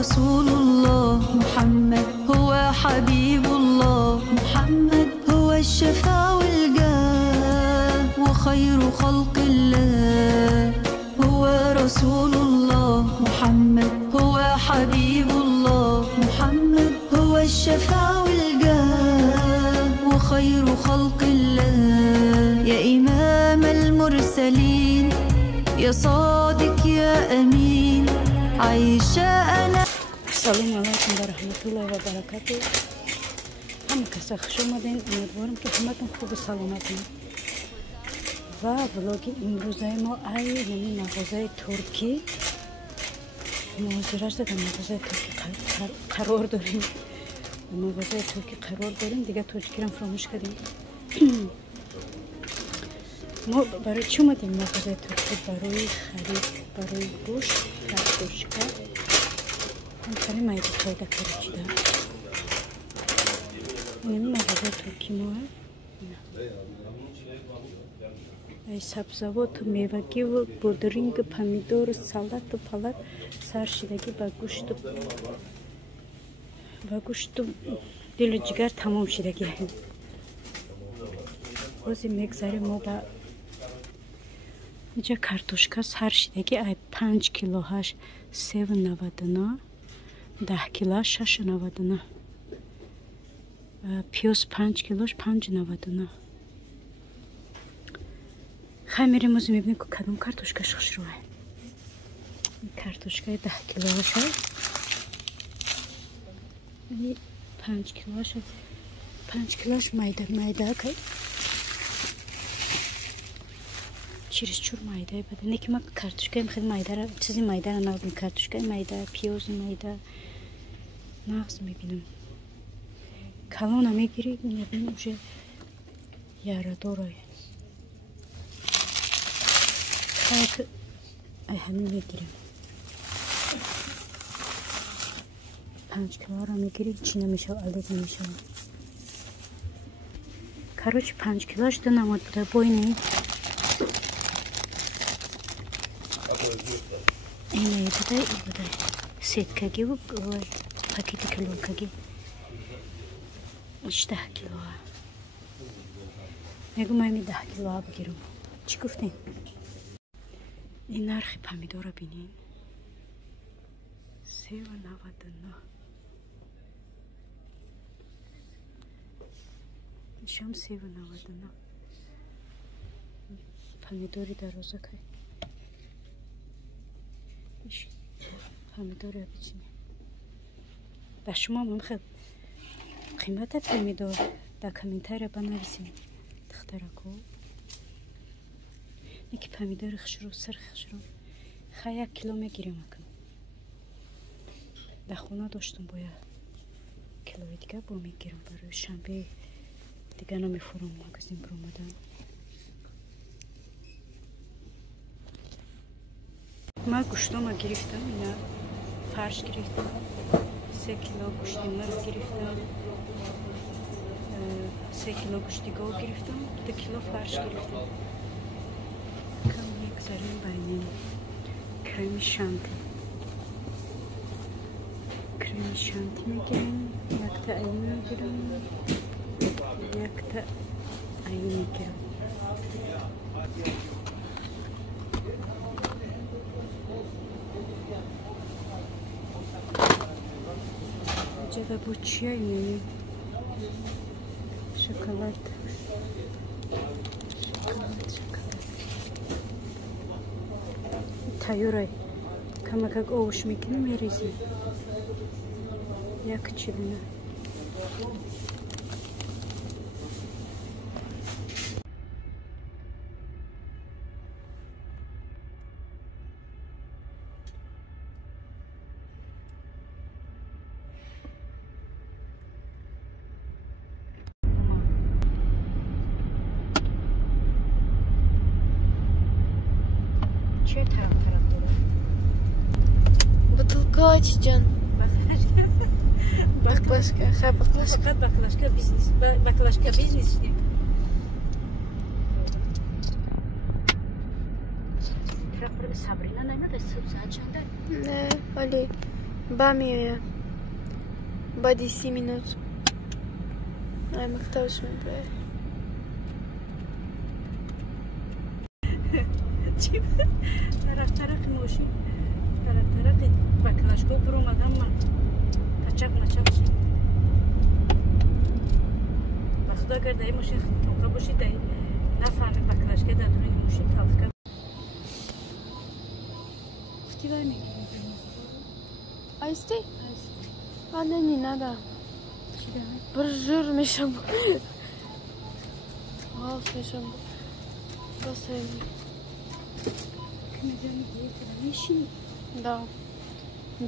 رسول الله محمد هو حبيب الله محمد هو الشفاء والجاه وخير خلق الله هو رسول الله محمد هو حبيب الله محمد هو الشفاء والجاه وخير خلق الله يا إمام المرسلين يا صادق يا أمين عايشة أنا. السلام عليكم ورحمة الله وبركاته. هم کسا خوش اومدین. امیدوارم که همتون خوب و سلامتین. و ولاگ امروزه ما نمی مغازه ترکی مهاجرت دادم. مغازه ترکی قرار داریم. مغازه ترکی قرار داریم. دیگه ترکی رو فراموش کردیم. ما برای چی اومدیم مغازه ترکی؟ برای خرید برای گوشت کارتوشکا همچنین مایده پیدا کردیم. این مغازه ترکی ما ای سبزوات و میوگی و بودرینگ پامیدور و سالات و پالات سرشیدگی با گوشت و دل و جگر تمام شدگی. بازی میگذاریم ما با اینجا کارتوشکا سرشیدگی ای 5 کیلوهاش 399 10 کیلوهاش 699 پیوز 5 کیلوش 599. خیلی میریم موزی میبینیم که کدوم کارتوشکاش خوش روه. این کارتوشکای 10 کیلوهاش این 5 کیلوهاش 5 کیلوش مایده که چیرش چور مایده بده. نیکی ما کارتوشکای خیلی مایده را چیزی مایده را نبودیم. کارتوشکای مایده پیوز مایده نغز میبینیم. کلون هم میگیری میبینیم اوشه یاره دارای خیلی ای همین میگیریم 5 کیلو را میگیریم چی نمیشه علید نمیشه. کاروچ 5 کیلوش دو نماد بوده بوینی اینه بوده ای بوده سیتکگی و پاکیت کلونکگی 10 کیلو میگم من 10 کیلو بگیرم. چی گفتین؟ این نرخ پامیدور رو بینین 399 شام 399 پامیدوری در روزه که پامیدور رو بچینه. به شما ممخد قیمت پامیدور در کامنتر بنویسین تخترکو یکی پامیدور خشرو سرخ خشرو خیلی 1 کیلو میگیریم اکن در خونه داشتم باید کیلوی دیگه با میگیرم برای شنبه دیگه نمیفورم مگزین برامدن. ما گوشتم گرفتم اینا فرش گرفتم 3 کیلو گوشتی مرغ گرفتم 3 کیلو گوشتی گاو گرفتم 2 کیلو فرش گرفتم. کم میگذاریم بینیم کرم شانتی میگیریم 1 تا این میگیرم 1 تا این میگیرم. جدا bu çiğ mi? Şokolat. Tayuray. Kama как овощ микнем и рези. Як чивна. Çe taraf doğru. Butulka açacaksın. Baklaşka. Ha baklaşka. Fakat baklaşka biznes. Sabrina neyme de sabzı açanda. Ne? Ali. Bamia. Badi 10 minut. Ajme, hteo smo bre. طرف نوشی طرف با کلاشکو برو اومدم من پچک شد و خدا اگر دایی ماشین تونقه باشی دایی نفهمی با کلاشکه در دور این ماشین تافکه فتی بای میگیری Ajste? A ne, ni nada. چی دایی؟ Bržur mišam. Malo mišam. Basem. Kımıdığını diyet edemeyişin Da.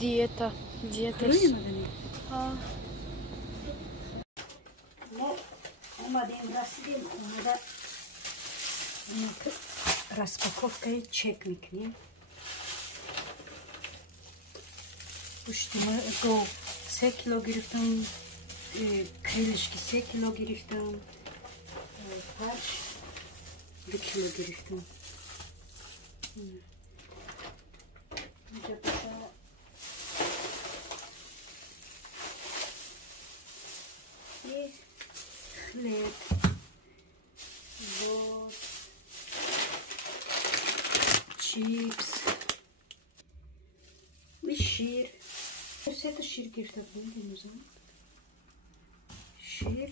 Dijeta. Dijeta. kırıyamadın Ha. No, omadığım rastlayayım ona da распаковкой чекникни. Uştumu go 3 kilo giriftim. Kriliçki 3 kilo giriftim. Parç 1 kilo giriftim. И хлеб. Вот. Чипс. И şir. Все это şir girdi bunu o zaman. Şir.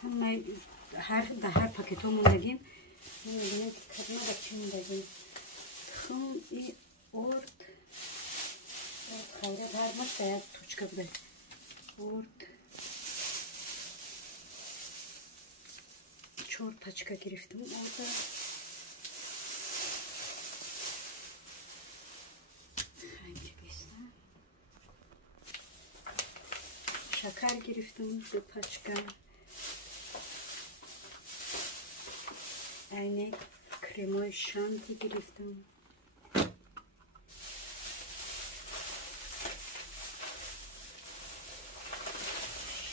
Hemen her paketomunu dagim. Bunu yine dikkatine bakayım dagim. Tıxım и ort. Hayret her maç da точка bile. Ort. Çorpaçka giriftim orada. Şakar giriftim bir paçka. Aynı kremoy şanti giriftim.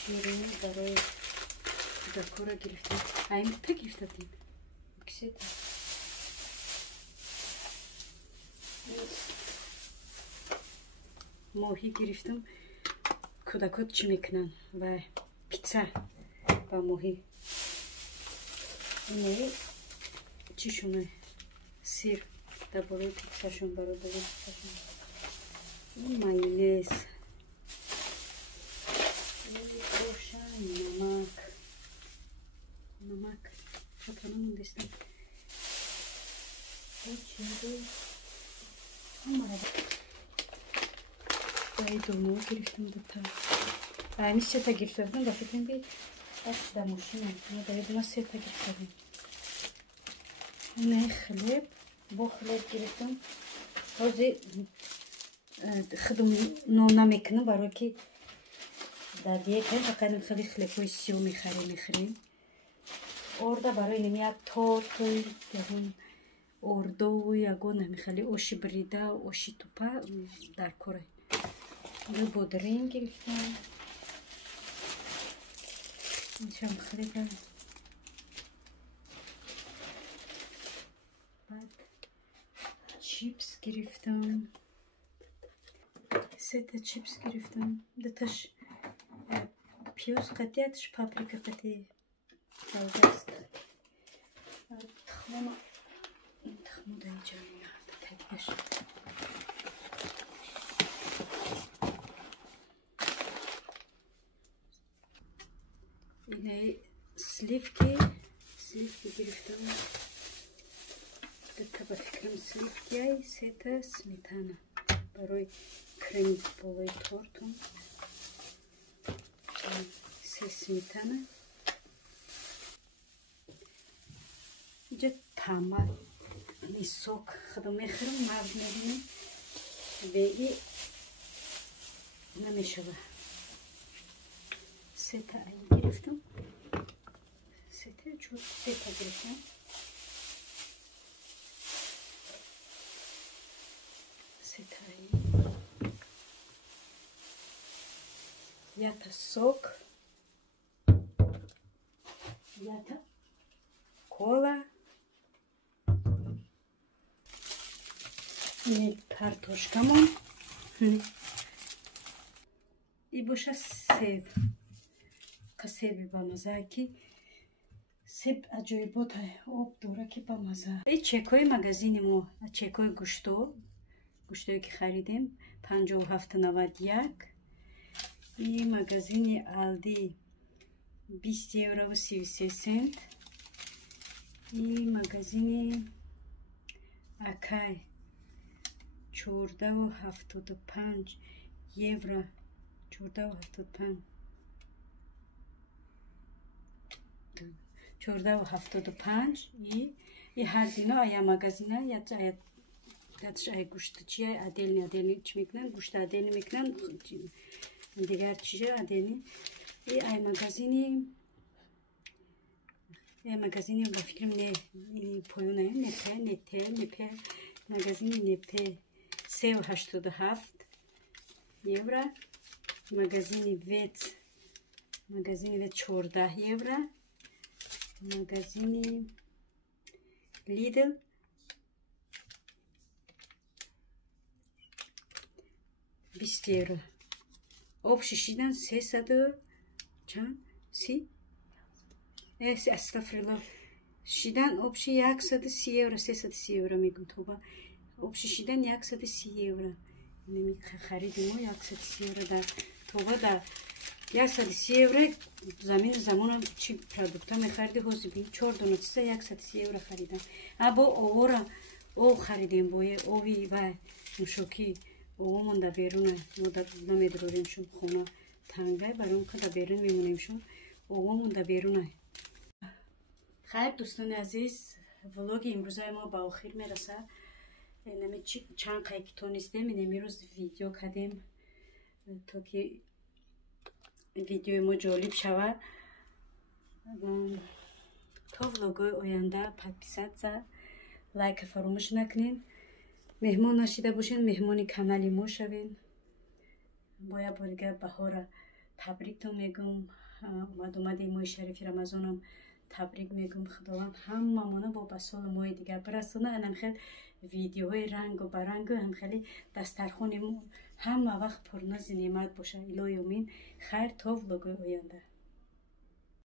Şirin barı dekora giriftim. Aynı tek giriftim. İkisi de. Mohi giriftim. Kudakot çimeknen ve pizza ve mohi. Yine çişunu sir da böyle pizza şun böyle pizza şun. Mayonez. Roşan namak. Namak. Şapanın destek. Bu çiğde. Ama Dayı giriftim de ta. Aynı seta giriftim da fikrim bir aslında muşina. Ne dayı buna seta giriftim. Ne xilib, bu xilib giriftim. Ozi xidim nona mekinim baro ki da diyete hakanım xilib koy siyo mixarim. Orada baro inim ya tortu yagın ordo yagın mixali oşi brida oşi tupa dar koray. Bir bodrin giriftim. Şam xiliba. Bak. Chips giriftim. Seta chips giriftim. De taş piyos qati taş paprika qati. Algast. Tıxmama. Tıxmu da yiyeceğim ya. Tekrar. Yine sливки giriftim. Tabi fikrim sливки seta smetana. Baroj krem poloj tortum. Se smetana. İyice tama misok xidmexirim mavnelini ve nameşava. Seta ayı giriftim. Seta çok seta giriftim. Seta ayı. Yata sok. Yata kola. این کارتوشکمون ای باشه سیب که سیبی با مزه که سیب عجایبات آب داره که با مزه ای چکای مگزین ما چکای گوشتایی که خریدیم 57.91 این مگزین الدی 20 یورو و 33 سنت این مگزین اکای 14.75 یورو 14.75 і هردینا ая магазина ятш ай гӯштчи адельни чӣ мекунанд гӯшт адельни мекунанд дигар чиже адельни и ай магазини ба фикрам не поёна непе магазини непе 3.87 евро магазини вет 14 евро магазини Lidl 20 евро общий шидан 300 чанд си астафрилла шидан общий 130 евро 330 евро мегум тоба общий шидан 130 евро неми харидим 130 евро да тоба да 130 евро замон чи продукта мехариди ҳозир бин 4 дона чиза 130 евро харидам або овора ов харидем бо ови ва нушоки овомон да беруна мо да намедурорем шум хона тангай баром ка да берун мемонем шум овомон да беруна хайр дӯстони азиз влоги имрӯзаи мо ба охир мераса нами чанд қайки тонистем имрӯз видео кардем то ки видеои мо ҷолиб шавад то влогои оянда подписатся лайка фаромӯш накунед меҳмон нашида бошед меҳмони канали мо шавед бо як бор дигар баҳора табриктон мегӯм омади моҳи шарифи рамазонам табрик мегӯм худованд ҳамамона бо ба соли моҳи дигар бирасона анамхел видеоҳои рангу барангу ҳамхели дастархони мо ҳама вақт пурнази неъмат боша илоҳи омин хайр то влогои оянда